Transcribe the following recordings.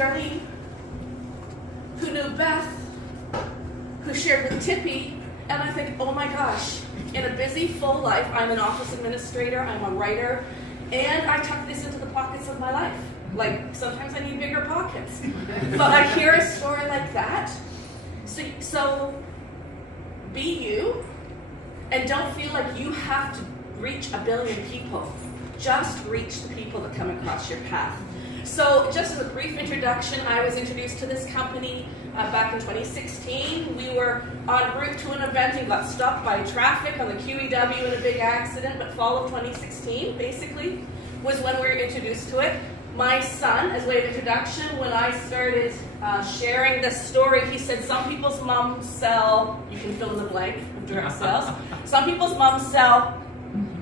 Darlene, who knew Beth, who shared with Tippy, and I think, oh my gosh, in a busy, full life, I'm an office administrator, I'm a writer, and I tuck this into the pockets of my life. Like, sometimes I need bigger pockets. But I hear a story like that. So be you, and don't feel like you have to reach 1 billion people. Just reach the people that come across your path. So just as a brief introduction, I was introduced to this company back in 2016. We were en route to an event and got stopped by traffic on the QEW in a big accident, but fall of 2016, basically, was when we were introduced to it. My son, as a way of introduction, when I started sharing this story, he said some people's moms sell, you can fill in the blank of direct sales, some people's moms sell,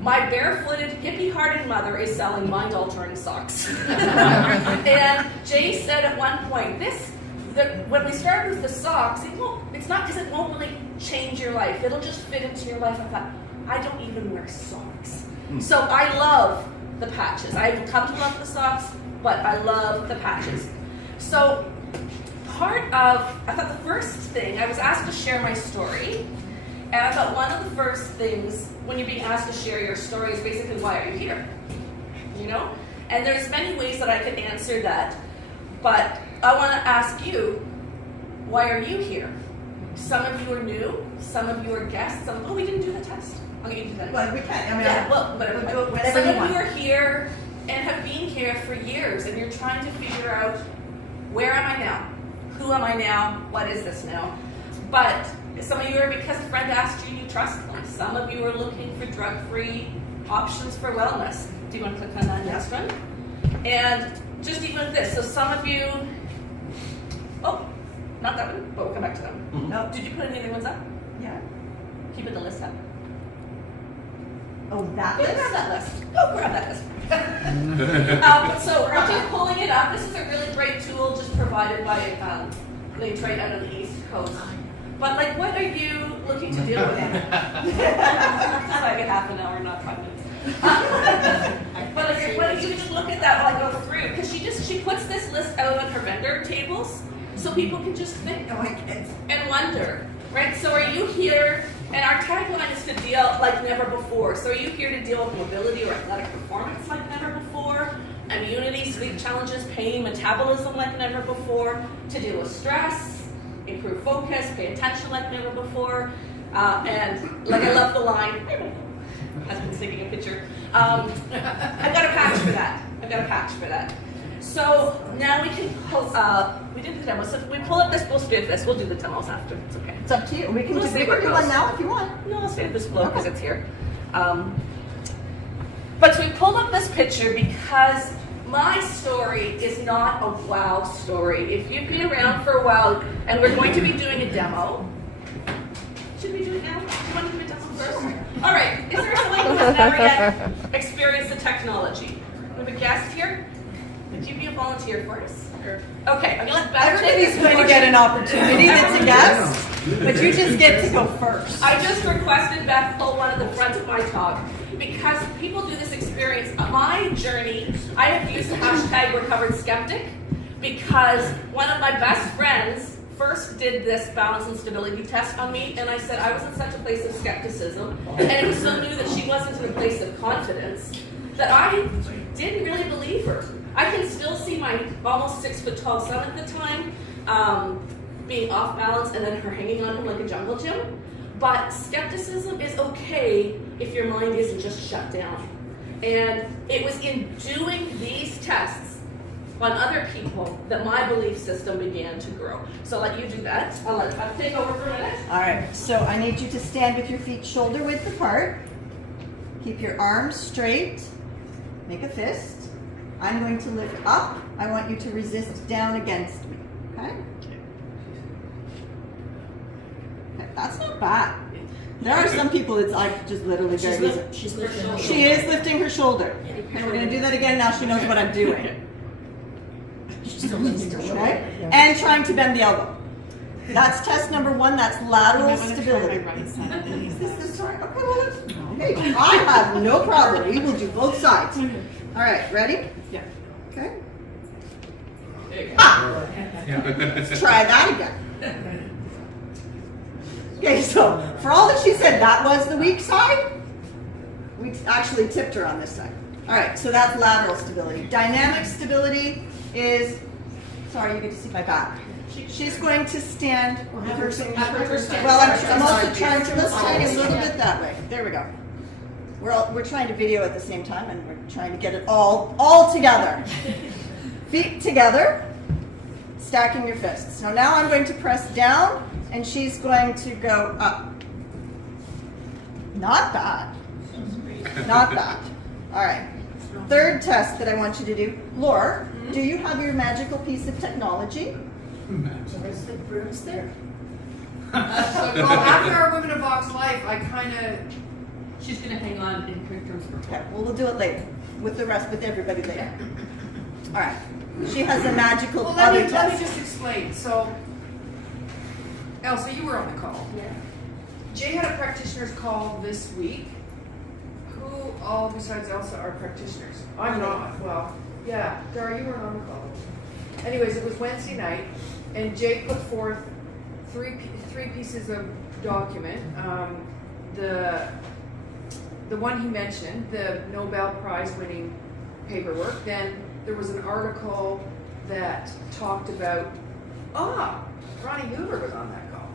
my barefooted, hippie-hearted mother is selling mind-altering socks. And Jay said at one point, when we started with the socks, it's not because it won't really change your life, it'll just fit into your life. I thought, I don't even wear socks. So I love the patches. I've come to love the socks, but I love the patches. So I thought the first thing, I was asked to share my story, and I thought one of the first things when you're being asked to share your story is basically, why are you here? You know? And there's many ways that I could answer that, but I want to ask you, why are you here? Some of you are new, some of you are guests, we didn't do the test. Okay, you can do that. Well, we can. I mean, yeah, well, whatever. We'll do whatever some you want. of you are here and have been here for years, and you're trying to figure out, where am I now? Who am I now? What is this now? But some of you are because a friend asked you, you trust them. Some of you are looking for drug-free options for wellness. Do you want to click on that next one? And just even with this, so some of you, not that one, but we'll come back to them. Mm-hmm. No, did you put any other ones up? Yeah. Keep it the list up. Oh, that Yeah, list? grab that list. Go grab that list. So we're just pulling it up. This is a really great tool just provided by Tracy out of the East Coast. But like, what are you looking to do with it? Just like a half an hour, not 5 minutes. But like, what do you just look at that while I go through? Because she puts this list out on her vendor tables, so people can just think and wonder, right? So are you here? And our tagline is to deal like never before. So are you here to deal with mobility or athletic performance like never before? Immunity, sleep challenges, pain, metabolism like never before? To deal with stress, improve focus, pay attention like never before? And like I love the line, husband's taking a picture. I've got a patch for that. So now we can pull we did the demo. So if we pull up this, we'll save this. We'll do the demos after. It's okay. It's up to you. We can We'll do see where it do goes. one now if you want. No, I'll save this flow because it's here. But so we pulled up this picture because my story is not a wow story. If you've been around for a while, and we're going to be doing a demo. Should we do it now? Do you want to do a demo first? All right. Is there someone who has never yet experienced the technology? We have a guest here. Would you be a volunteer for us? Okay, I'm gonna let Beth. Everybody's going to get an opportunity that's a guest, but you just get to go first. I just requested Beth pull one at the front of my talk because people do this experience. My journey, I have used the hashtag recovered skeptic because one of my best friends first did this balance and stability test on me, and I said I was in such a place of skepticism, and it was so new that she wasn't in a place of confidence that I didn't really believe her. I can still see my almost 6 foot tall son at the time being off balance and then her hanging on him like a jungle gym. But skepticism is okay if your mind isn't just shut down. And it was in doing these tests on other people that my belief system began to grow. So I'll let you do that. I'll let Beth take over for a minute. All right, so I need you to stand with your feet shoulder width apart. Keep your arms straight. Make a fist. I'm going to lift up. I want you to resist down against me, okay? Okay, that's not bad. There are some people that's like just literally very easy. She's lifting her She is lifting her shoulder. Okay, we're gonna do that again now she knows what I'm doing. Okay? And trying to bend the elbow. That's test number 1, that's lateral stability. This is right. Okay, well, hey, I have no problem. We will do both sides. All right, ready? Yeah. Okay. Let's try that again. Okay, so for all that she said that was the weak side, we actually tipped her on this side. All right, so that's lateral stability. Dynamic stability is, sorry, you get to see my back. She's going to stand. Well, I'm also trying to, let's try it a little bit that way. There we go. We're trying to video at the same time, and we're trying to get it all together. Feet together, stacking your fists. So now I'm going to press down, and she's going to go up. Not that. Not that. All right. Third test that I want you to do. Laura, do you have your magical piece of technology? Is the brooms there? Well, after our Women of Vox Life, I kind of. She's gonna hang on in quick terms for Okay, well, we'll do it later with everybody later. All right. She has a magical Well, other let me test. just explain. So, Elsa, you were on the call. Yeah. Jay had a practitioner's call this week. Who all besides Elsa are practitioners? I'm not. Well, yeah, Dara, you weren't on the call. Anyways, it was Wednesday night, and Jay put forth three pieces of document. The one he mentioned, the Nobel Prize winning paperwork. Then there was an article that talked about, Ronnie Hoover was on that call.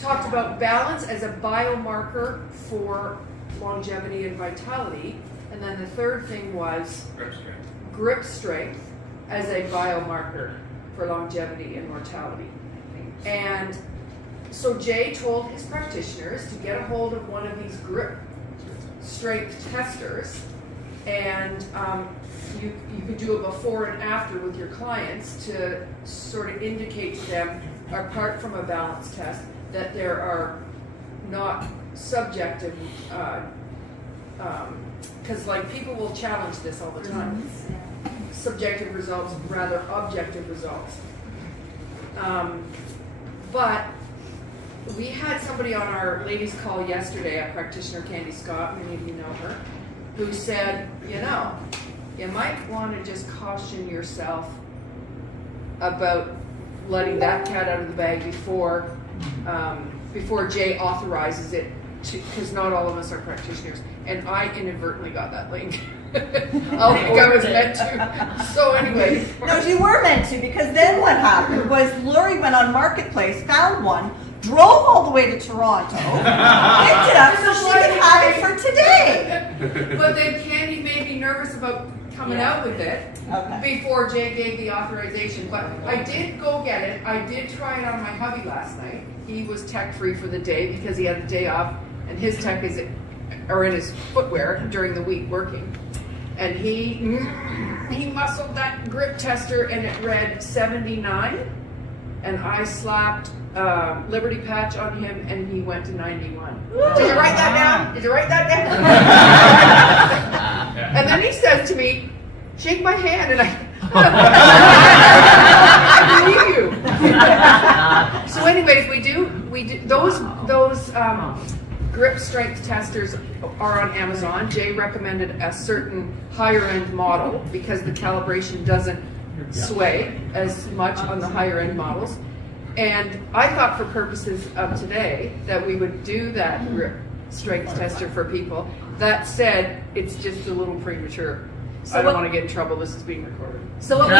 Talked about balance as a biomarker for longevity and vitality. And then the third thing was grip strength as a biomarker for longevity and mortality. And so Jay told his practitioners to get a hold of one of these grip strength testers, and you could do a before and after with your clients to sort of indicate to them, apart from a balance test, that there are not subjective, because like people will challenge this all the time. Subjective results, rather objective results. But we had somebody on our ladies' call yesterday, a practitioner, Candy Scott, many of you know her, who said, you might want to just caution yourself about letting that cat out of the bag before Jay authorizes it, because not all of us are practitioners. And I inadvertently got that link. I think I was meant to. So anyway. No, you were meant to, because then what happened was Lori went on Marketplace, found one, drove all the way to Toronto, picked it up so she could have it for today. But then Candy made me nervous about coming out with it before Jay gave the authorization. But I did go get it. I did try it on my hubby last night. He was tech free for the day because he had a day off, and his tech is in his footwear during the week working. And he muscled that grip tester, and it read 79, and I slapped Liberty Patch on him, and he went to 91. Did you write that down? Did you write that down? And then he says to me, "Shake my hand," and I believe you. So anyways, we do those grip strength testers are on Amazon. Jay recommended a certain higher end model because the calibration doesn't sway as much on the higher end models. And I thought for purposes of today that we would do that grip strength tester for people. That said, it's just a little premature. So I don't want to get in trouble. This is being recorded. So what we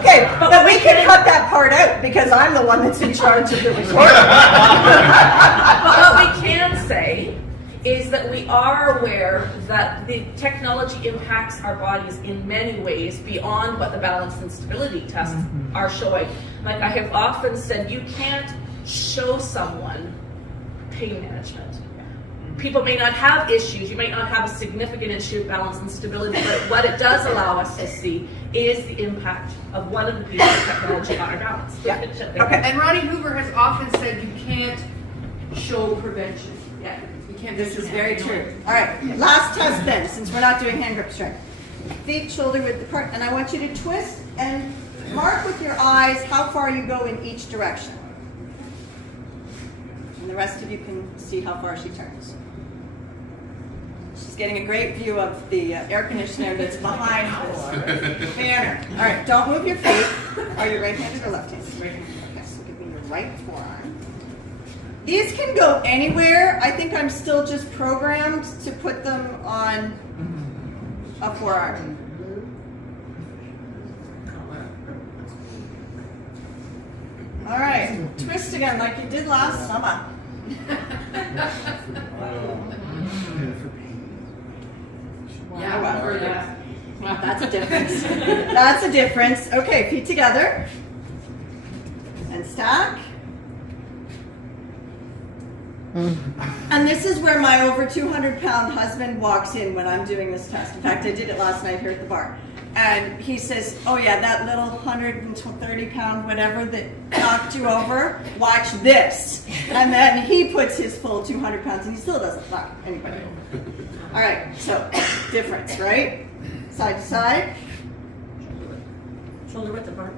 Okay, but we can cut that part out because I'm the one that's in charge of the recording. But what we can say is that we are aware that the technology impacts our bodies in many ways beyond what the balance and stability tests are showing. Like I have often said, you can't show someone pain management. People may not have issues, you might not have a significant issue of balance and stability, but what it does allow us to see is the impact of one of the pieces of technology on our balance. Yeah. Okay. And Ronnie Hoover has often said you can't show prevention. Yeah. You can't. This is very true. All right, last test then, since we're not doing hand grip strength. Feet shoulder width apart, and I want you to twist and mark with your eyes how far you go in each direction. And the rest of you can see how far she turns. She's She's getting a great view of the air conditioner that's behind this banner. All right, don't move your feet. Are you right-handed or left-handed? Right-handed. Okay, so give me your right forearm. These can go anywhere. I think I'm still just programmed to put them on a forearm. All right, twist again like you did last summer. Yeah, Well, that's a difference. That's a difference. Okay, feet together. And stack. And this is where my over 200-pound husband walks in when I'm doing this test. In fact, I did it last night here at the bar. And he says, oh yeah, that little 130-pound whatever that knocked you over, watch this. And then he puts his full 200 pounds and he still doesn't knock anybody over. All right, so difference, right? Side to side. Shoulder width apart.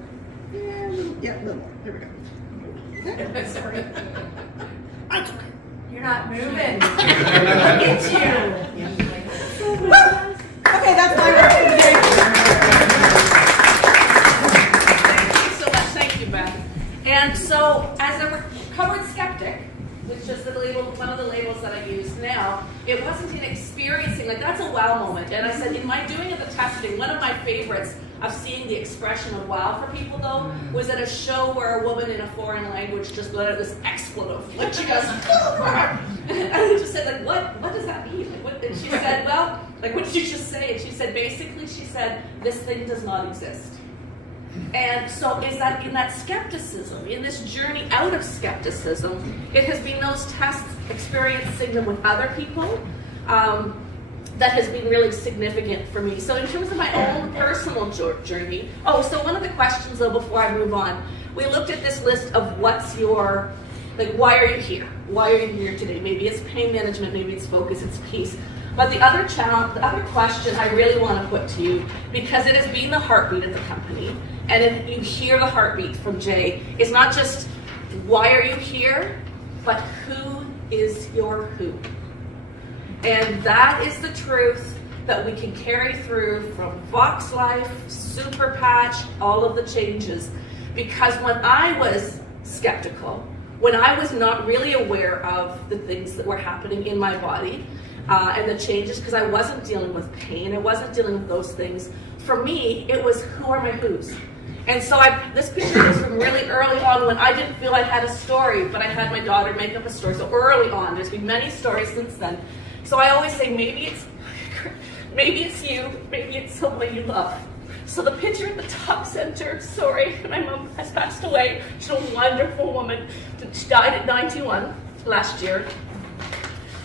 Yeah, a little more. There we go. Sorry. You're not moving. Look at you. Okay, that's my work for the day. Thank you so much. Thank you, Beth. And so, as a recovered skeptic, which is the label, one of the labels that I use now, it wasn't in experiencing, like that's a wow moment. And I said, in my doing of the testing, one of my favorites of seeing the expression of wow for people though, was at a show where a woman in a foreign language just let out this expletive. Like she goes, and I just said, like, what does that mean? Like, what? And she said, well, like what did you just say? And she said, basically, she said, this thing does not exist. And so is that in that skepticism, in this journey out of skepticism, it has been those tests, experiencing them with other people, that has been really significant for me. So in terms of my own personal journey, so one of the questions though before I move on, we looked at this list of what's your, like why are you here? Why are you here today? Maybe it's pain management, maybe it's focus, it's peace. But the other challenge, the other question I really want to put to you, because it has been the heartbeat of the company, and if you hear the heartbeat from Jay, it's not just why are you here, but who is your who? And that is the truth that we can carry through from Vox Life, Super Patch, all of the changes. Because when I was skeptical, when I was not really aware of the things that were happening in my body, and the changes, because I wasn't dealing with pain, I wasn't dealing with those things. For me, it was who are my who's? And so this picture is from really early on when I didn't feel I had a story, but I had my daughter make up a story. So early on, there's been many stories since then. So I always say, maybe it's you, maybe it's someone you love. So the picture at the top center, sorry, my mom has passed away. She's a wonderful woman. She died at 91 last year.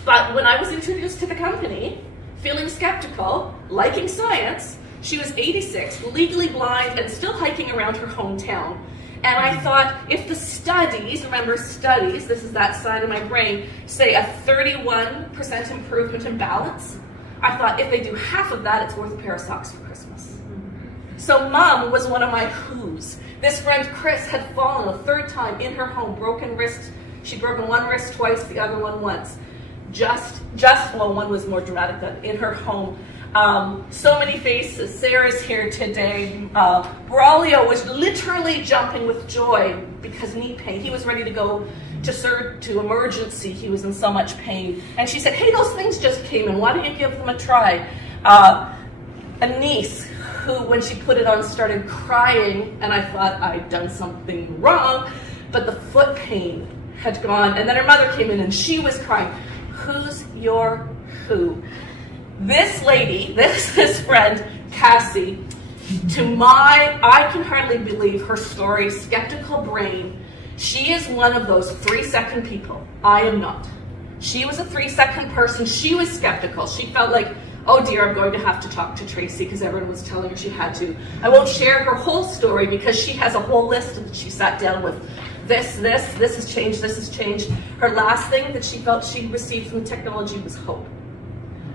But when I was introduced to the company, feeling skeptical, liking science, she was 86, legally blind, and still hiking around her hometown. And I thought, if the studies, remember studies, this is that side of my brain, say a 31% improvement in balance, I thought if they do half of that, it's worth a pair of socks for Christmas. So Mom was one of my who's. This friend Chris had fallen a third time in her home, broken wrist. She'd broken one wrist twice, the other one once. Well, one was more dramatic than in her home. So many faces. Sarah's here today. Braulio was literally jumping with joy because knee pain. He was ready to go to emergency. He was in so much pain. And she said, hey, those things just came in. Why don't you give them a try? A niece who, when she put it on, started crying. And I thought I'd done something wrong. But the foot pain had gone. And then her mother came in and she was crying. Who's your who? This lady, this friend, Cassie, I can hardly believe her story, skeptical brain, she is one of those 3-second people. I am not. She was a 3-second person. She was skeptical. She felt like, oh dear, I'm going to have to talk to Tracy because everyone was telling her she had to. I won't share her whole story because she has a whole list that she sat down with. This has changed, this has changed. Her last thing that she felt she received from technology was hope.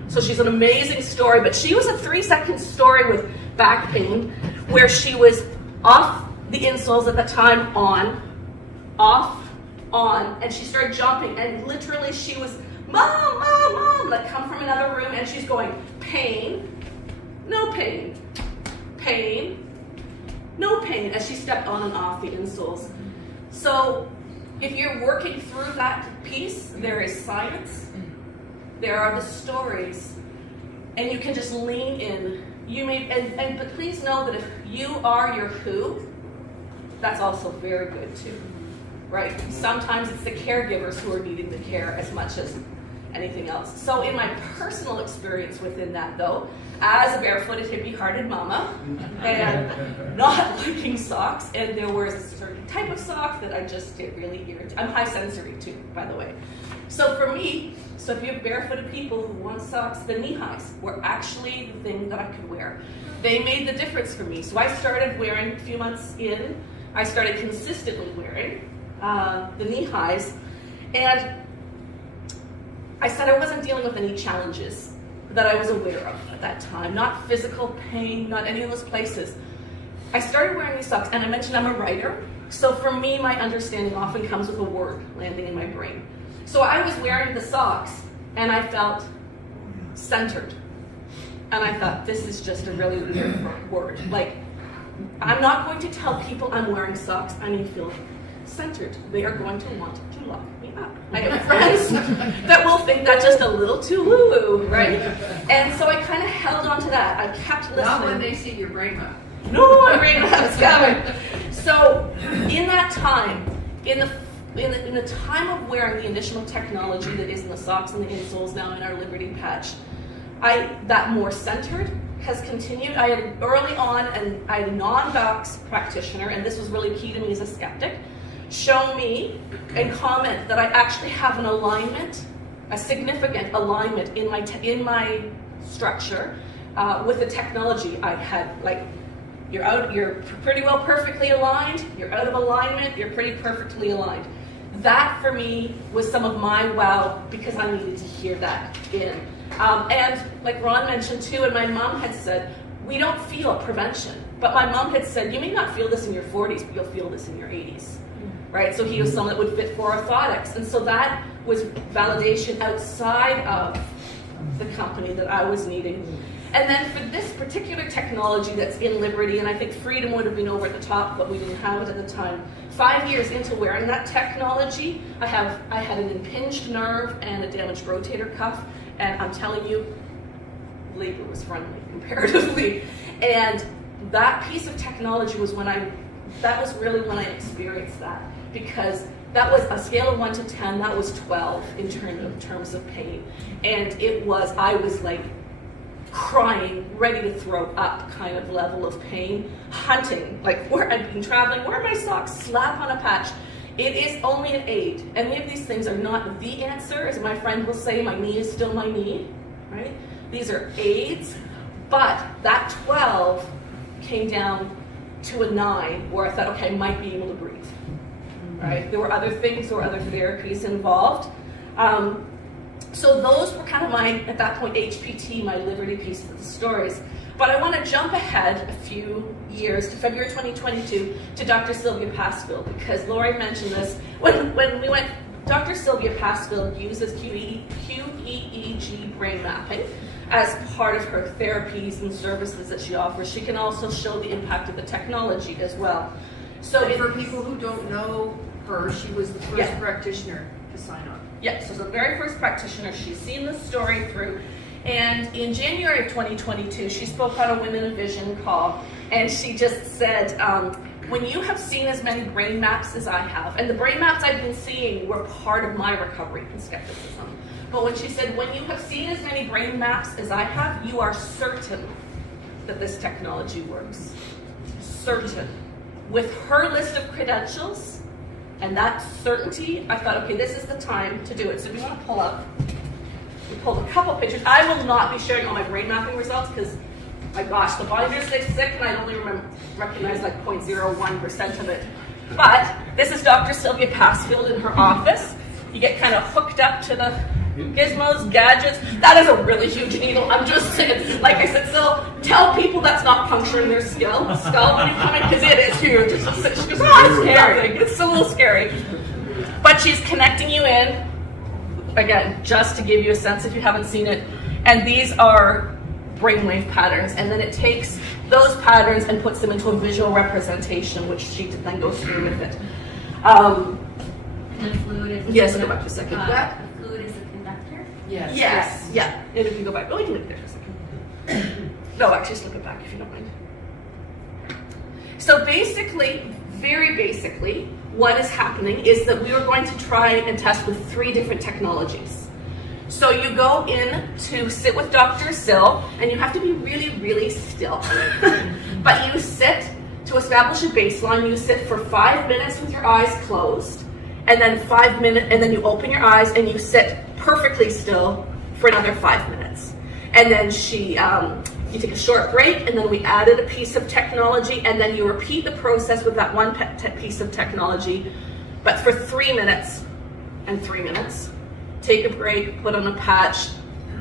So she's an amazing story, but she was a 3-second story with back pain where she was off the insoles at the time, on, off, on, and she started jumping, and literally she was Mom, Mom, Mom, like come from another room, and she's going, pain, no pain, pain, no pain, as she stepped on and off the insoles. So if you're working through that piece, there is science, there are the stories, and you can just lean in. You may, but please know that if you are your who, that's also very good too, right? Sometimes it's the caregivers who are needing the care as much as anything else. So in my personal experience within that though, as a barefooted hippie-hearted mama, and not liking socks, and there was a certain type of sock that I just get really irritated. I'm high sensory too, by the way. So for me, so if you have barefooted people who want socks, the knee highs were actually the thing that I could wear. They made the difference for me. So I started wearing, a few months in, I started consistently wearing the knee highs, and I said I wasn't dealing with any challenges that I was aware of at that time, not physical pain, not any of those places. I started wearing these socks, and I mentioned I'm a writer, so for me, my understanding often comes with a word landing in my brain. So I was wearing the socks, and I felt centered. And I thought, this is just a really weird word. Like, I'm not going to tell people I'm wearing socks. I need to feel centered. They are going to want to lock me up. I have friends that will think that's just a little too woo-woo, right? And so I kind of held on to that. I kept listening. Not when they see your brain map. No, my brain map's coming. So in that time, in the time of wearing the additional technology that is in the socks and the insoles now in our Liberty patch, that more centered has continued. I had early on, and I had a non-docs practitioner, and this was really key to me as a skeptic, show me and comment that I actually have an alignment, a significant alignment in my structure with the technology. I had like, you're pretty well perfectly aligned, you're out of alignment, you're pretty perfectly aligned. That for me was some of my wow, because I needed to hear that in. And like Ron mentioned too, and my mom had said, we don't feel prevention. But my mom had said, you may not feel this in your 40s, but you'll feel this in your 80s. Right? So he was someone that would fit for orthotics. And so that was validation outside of the company that I was needing. And then for this particular technology that's in Liberty, and I think Freedom would have been over at the top, but we didn't have it at the time. 5 years into wearing that technology, I had an impinged nerve and a damaged rotator cuff, and I'm telling you, labor was friendly comparatively. And that piece of technology was that was really when I experienced that, because that was a scale of 1 to 10, that was 12 in terms of pain. And I was like crying, ready to throw up kind of level of pain, hunting, like where I'd been traveling, where are my socks, slap on a patch. It is only an aid. Any of these things are not the answer. As my friend will say, my knee is still my knee, right? These are aids, but that 12 came down to a 9 where I thought, okay, I might be able to breathe, right? There were other things, there were other therapies involved. So those were kind of at that point, HPT, my Liberty piece of the stories. But I want to jump ahead a few years to February 2022 to Dr. Sylvia Passfield, because Lori mentioned this. When we went, Dr. Sylvia Passfield uses QEEG brain mapping as part of her therapies and services that she offers. She can also show the impact of the technology as well. So for people who don't know her, she was the first practitioner to sign on. Yes, so the very first practitioner. She's seen the story through. And in January of 2022, she spoke on a Women of Vision call, and she just said, when you have seen as many brain maps as I have, and the brain maps I've been seeing were part of my recovery from skepticism, but when she said, when you have seen as many brain maps as I have, you are certain that this technology works. Certain. With her list of credentials and that certainty, I thought, okay, this is the time to do it. So if you want to pull up, we pulled a couple pictures. I will not be sharing all my brain mapping results because, my gosh, the binder's thick and I only recognize like 0.01% of it. But this is Dr. Sylvia Passfield in her office. You get kind of hooked up to the gizmos, gadgets. That is a really huge needle. I'm just saying, like I said, so tell people that's not puncturing their skull when you come in, because it is huge. It's just, she goes, oh, it's scary. It's a little scary. But she's connecting you in again, just to give you a sense if you haven't seen it. And these are brainwave patterns, and then it takes those patterns and puts them into a visual representation, which she then goes through with it. The fluid is Yes, go back to a second. the fluid is a conductor. Yes, yeah. And if you go back, oh, you can leave it there for a second. No, actually, slip it back if you don't mind. So basically, very basically, what is happening is that we are going to try and test with 3 different technologies. So you go in to sit with Dr. Sill, and you have to be really, really still. But you sit to establish a baseline. You sit for 5 minutes with your eyes closed, and then 5 minutes, and then you open your eyes and you sit perfectly still for another 5 minutes. And then you take a short break, and then we added a piece of technology, and then you repeat the process with that one piece of technology, but for 3 minutes and 3 minutes. Take a break, put on a patch,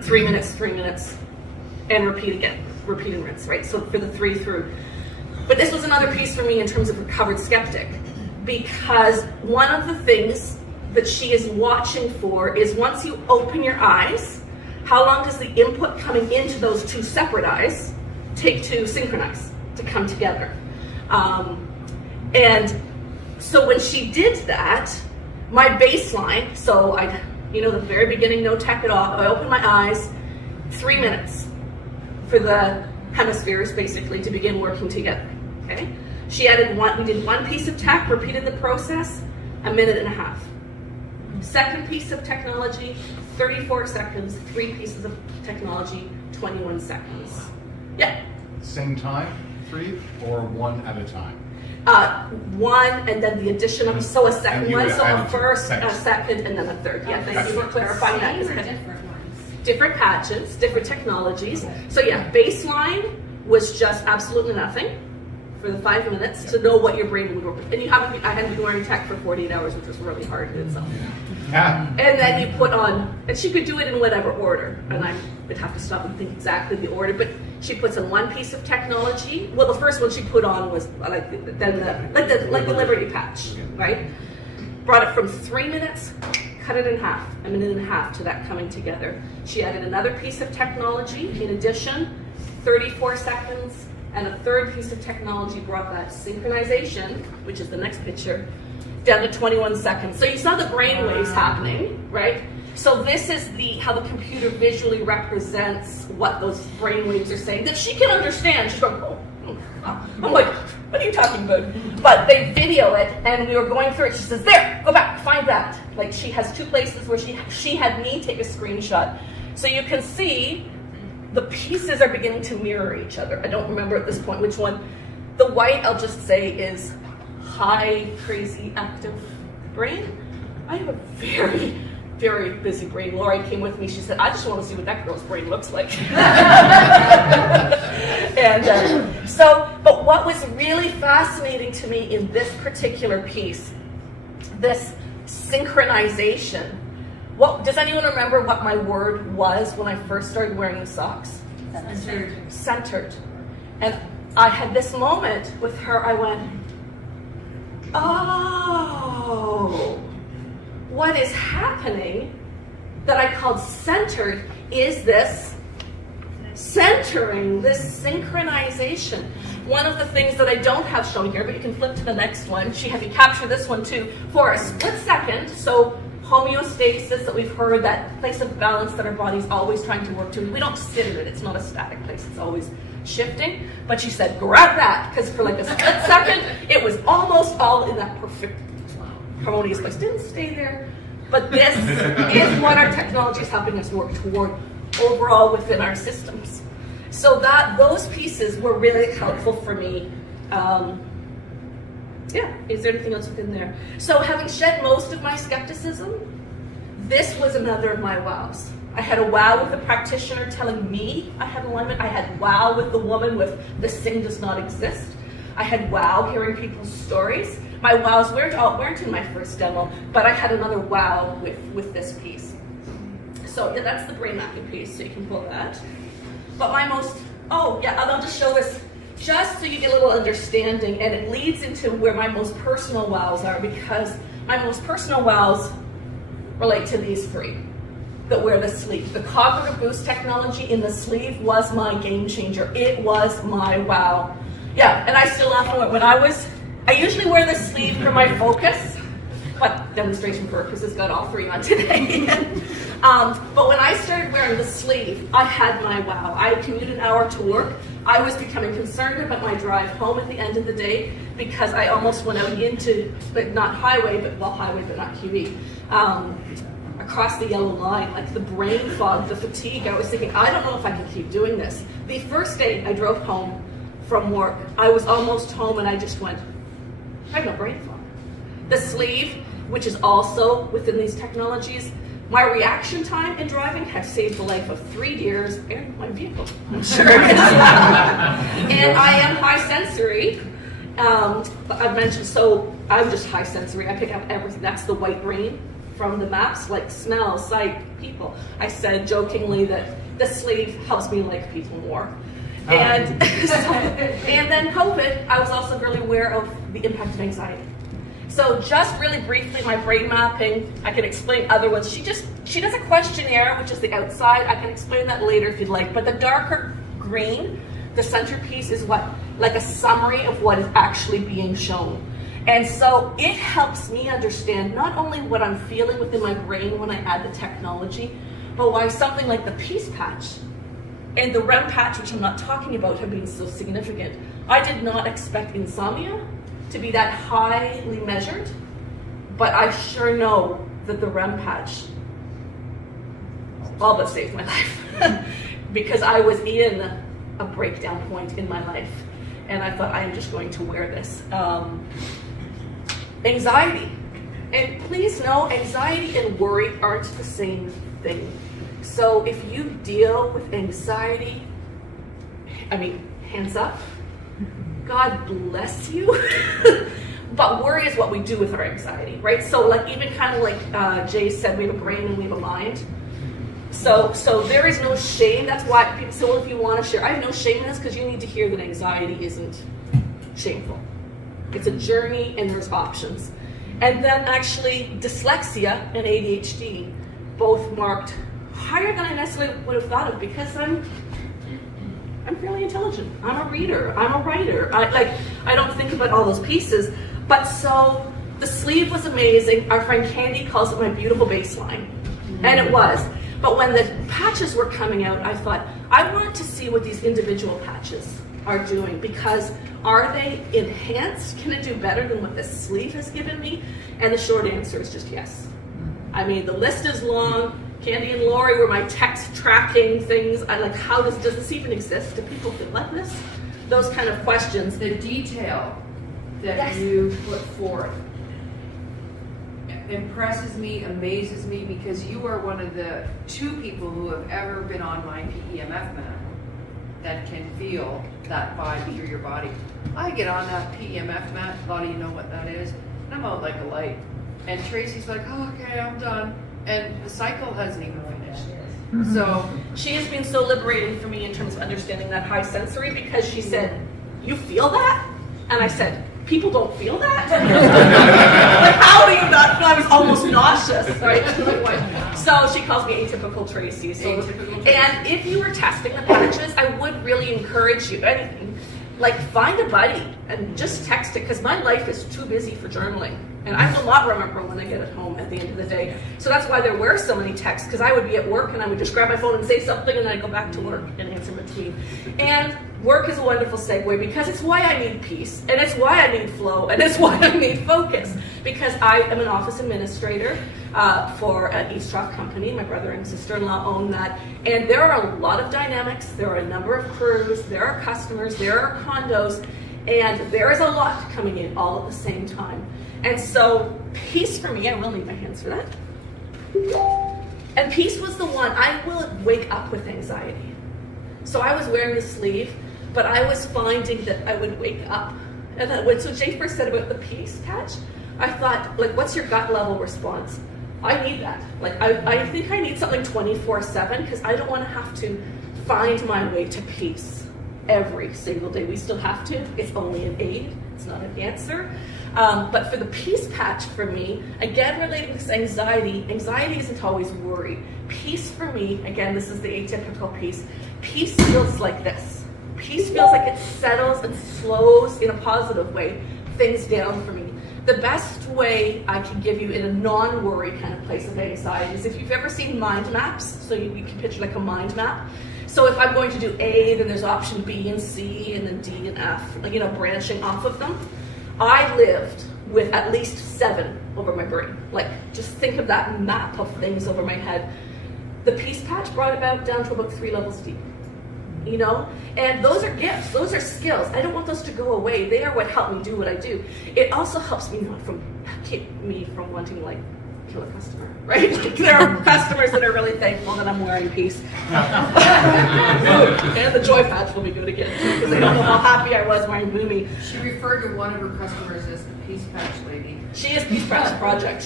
3 minutes, and repeat again. Repeat and rinse, right? So for the 3 through. But this was another piece for me in terms of recovered skeptic, because one of the things that she is watching for is once you open your eyes, how long does the input coming into those 2 separate eyes take to synchronize, to come together? And so when she did that, my baseline, so the very beginning, no tech at all, I opened my eyes, 3 minutes for the hemispheres basically to begin working together, okay? She added we did 1 piece of tech, repeated the process, 1.5 minutes. Second piece of technology, 34 seconds, 3 pieces of technology, 21 seconds. Yeah. Same time, 3 or 1 at a time? 1 and then the addition of, so a second And you one, would so a add first, two. a second, and then a third. Yeah, thank you for clarifying that. Same or different ones? Different patches, different technologies. So yeah, baseline was just absolutely nothing for the 5 minutes to know what your brain would work. And I hadn't been wearing tech for 48 hours, which was really hard in itself. Yeah. And then you put on, and she could do it in whatever order, and I would have to stop and think exactly the order, but she puts in 1 piece of technology. Well, the first one she put on was like the Liberty patch, right? Brought it from 3 minutes, cut it in half, 1.5 minutes to that coming together. She added another piece of technology in addition, 34 seconds, and a third piece of technology brought that synchronization, which is the next picture, down to 21 seconds. So you saw the brain waves happening, right? So this is how the computer visually represents what those brain waves are saying that she can understand. She's going, oh. I'm like, what are you talking about? But they video it, and we were going through it. She says, there, go back, find that. Like, she has 2 places where she had me take a screenshot. So you can see the pieces are beginning to mirror each other. I don't remember at this point which one. The white, I'll just say, is high, crazy, active brain. I have a very, very busy brain. Lori came with me. She said, I just want to see what that girl's brain looks like. And but what was really fascinating to me in this particular piece, this synchronization, does anyone remember what my word was when I first started wearing the socks? Centered. And I had this moment with her, I went, oh, what is happening that I called centered is this centering, this synchronization. One of the things that I don't have shown here, but you can flip to the next one, she had me capture this one too, for a split second. So homeostasis that we've heard, that place of balance that our body's always trying to work to. We don't sit in it, it's not a static place, it's always shifting. But she said, grab that, because for like a split second, it was almost all in that perfect harmonious place. Didn't stay there, but this is what our technology is helping us work toward overall within our systems. So those pieces were really helpful for me. Yeah, is there anything else within there? So having shed most of my skepticism, this was another of my wows. I had a wow with the practitioner telling me I had alignment. I had wow with the woman with this thing does not exist. I had wow hearing people's stories. My wows weren't in my first demo, but I had another wow with this piece. So yeah, that's the brain mapping piece, so you can pull that. But I'll just show this just so you get a little understanding, and it leads into where my most personal wows are, because my most personal wows relate to these 3. that wear the sleeve. The cognitive boost technology in the sleeve was my game changer. It was my wow. Yeah, and I still laugh at it. I usually wear the sleeve for my focus, but demonstration purposes got all three on today. But when I started wearing the sleeve, I had my wow. I commuted an hour to work. I was becoming concerned about my drive home at the end of the day because I almost went out into, but not highway, but not QE. Across the yellow line, like the brain fog, the fatigue. I was thinking, I don't know if I can keep doing this. The first day I drove home from work, I was almost home and I just went, I have no brain fog. The sleeve, which is also within these technologies, my reaction time in driving has saved the life of 3 deers and my vehicle, I'm sure. And I am high sensory. I've mentioned, so I'm just high sensory. I pick up everything. That's the white brain from the maps, like smell, sight, people. I said jokingly that the sleeve helps me like people more. And and then COVID, I was also really aware of the impact of anxiety. So just really briefly, my brain mapping, I can explain other ones. She does a questionnaire, which is the outside. I can explain that later if you'd like. But the darker green, the centerpiece is what, like a summary of what is actually being shown. And so it helps me understand not only what I'm feeling within my brain when I add the technology, but why something like the peace patch and the REM patch, which I'm not talking about, have been so significant. I did not expect insomnia to be that highly measured, but I sure know that the REM patch all but saved my life because I was in a breakdown point in my life and I thought, I am just going to wear this. Anxiety. And please know, anxiety and worry aren't the same thing. So if you deal with anxiety, hands up, God bless you. But worry is what we do with our anxiety, right? So like even kind of like Jay said, we have a brain and we have a mind. So there is no shame. That's why people say, well, if you want to share, I have no shame in this because you need to hear that anxiety isn't shameful. It's a journey and there's options. And then actually dyslexia and ADHD both marked higher than I necessarily would have thought of because I'm fairly intelligent. I'm a reader. I'm a writer. I don't think about all those pieces. But so the sleeve was amazing. Our friend Candy calls it my beautiful baseline. And it was. But when the patches were coming out, I thought, I want to see what these individual patches are doing because are they enhanced? Can it do better than what the sleeve has given me? And the short answer is just yes. I mean, the list is long. Candy and Lori were my text tracking things. I like, how does this even exist? Do people feel like this? Those kind of questions. The detail that Yes. you put forth impresses me, amazes me, because you are one of the 2 people who have ever been on my PEMF mat that can feel that vibe through your body. I get on that PEMF mat, a lot of you know what that is, and I'm out like a light. And Tracy's like, oh, okay, I'm done. And the cycle hasn't even finished. So She has been so liberating for me in terms of understanding that high sensory because she said, you feel that? And I said, people don't feel that? Like, how do you not feel? I was almost nauseous, right? So she calls me atypical Tracy. So, Atypical Tracy. and if you were testing the patches, I would really encourage you, anything, like find a buddy and just text it because my life is too busy for journaling. And I will not remember when I get at home at the end of the day. So that's why there were so many texts, because I would be at work and I would just grab my phone and say something and then I'd go back to work and answer between. And work is a wonderful segue because it's why I need peace, and it's why I need flow, and it's why I need focus. Because I am an office administrator for an eavesdrop company. My brother and sister-in-law own that. And there are a lot of dynamics. There are a number of crews. There are customers. There are condos. And there is a lot coming in all at the same time. And so peace for me, I will need my hands for that. And peace was the one, I will wake up with anxiety. So I was wearing the sleeve, but I was finding that I would wake up. And then when Jay first said about the peace patch, I thought, like, what's your gut level response? I need that. Like, I think I need something 24/7 because I don't want to have to find my way to peace every single day. We still have to. It's only an aid. It's not an answer. But for the peace patch for me, again relating to anxiety isn't always worry. Peace for me, again, this is the atypical peace. Peace feels like this. Peace feels like it settles and slows in a positive way things down for me. The best way I can give you in a non-worry kind of place of anxiety is if you've ever seen mind maps, so you can picture like a mind map. So if I'm going to do A, then there's option B and C, and then D and F, branching off of them. I lived with at least 7 over my brain. Like, just think of that map of things over my head. The peace patch brought it down to about 3 levels deep. And those are gifts, those are skills. I don't want those to go away. They are what help me do what I do. It also helps me keep me from wanting to kill a customer, right? Like, there are customers that are really thankful that I'm wearing peace. And the joy patch will be good again too, because they don't know how happy I was wearing Boomy. She referred to one of her customers as the Peace Patch Lady. She is Peace Patch Project.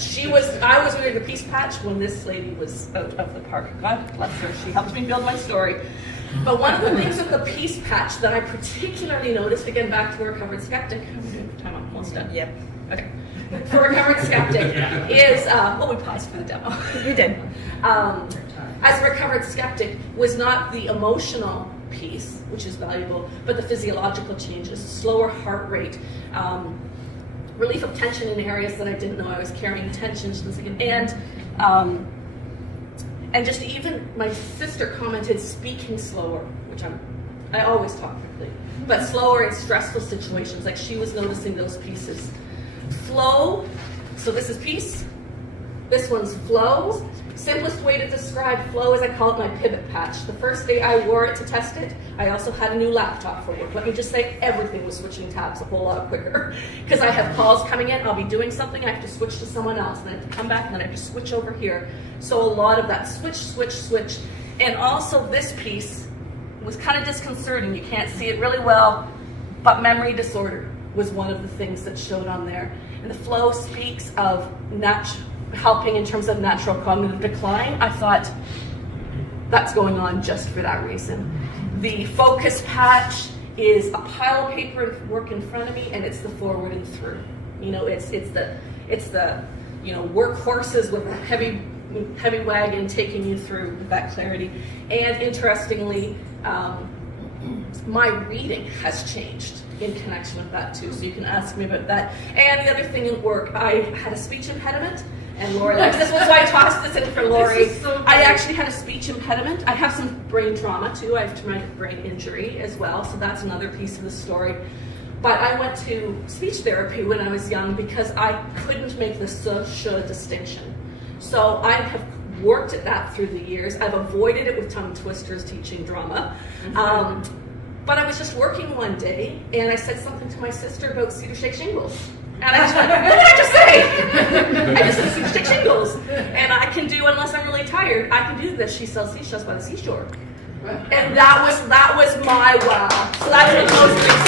I was wearing the Peace Patch when this lady was out of the park. God bless her. She helped me build my story. But one of the things with the peace patch that I particularly noticed, again, back to the recovered skeptic. How are we doing for time? I'm almost done. Yep. Okay. For recovered skeptic is, we paused for the demo. We did. As a recovered skeptic was not the emotional piece, which is valuable, but the physiological changes, slower heart rate, relief of tension in areas that I didn't know I was carrying tension, and just even my sister commented speaking slower, which I always talk quickly, but slower in stressful situations, like she was noticing those pieces. Flow, so this is peace, this one's flow. Simplest way to describe flow is I call it my pivot patch. The first day I wore it to test it, I also had a new laptop for work. Let me just say, everything was switching tabs a whole lot quicker. Because I have calls coming in, I'll be doing something, I have to switch to someone else, and then I have to come back, and then I have to switch over here. So a lot of that switch. And also this piece was kind of disconcerting. You can't see it really well, but memory disorder was one of the things that showed on there. And the flow speaks of helping in terms of natural cognitive decline. I thought that's going on just for that reason. The focus patch is a pile of paper and work in front of me, and it's the forward and through. It's the workhorses with a heavy wagon taking you through that clarity. And interestingly, my reading has changed in connection with that too. So you can ask me about that. And the other thing in work, I had a speech impediment. And Lori, this was why I tossed this in for Lori. I actually had a speech impediment. I have some brain trauma too. I have traumatic brain injury as well. So that's another piece of the story. But I went to speech therapy when I was young because I couldn't make the sh distinction. So I have worked at that through the years. I've avoided it with tongue twisters teaching drama. But I was just working one day and I said something to my sister about cedar shake shingles. And I just went, what did I just say? I just said cedar shake shingles. And I can do, unless I'm really tired, I can do this. She sells seashells by the seashore. And that was my wow. So that's what most things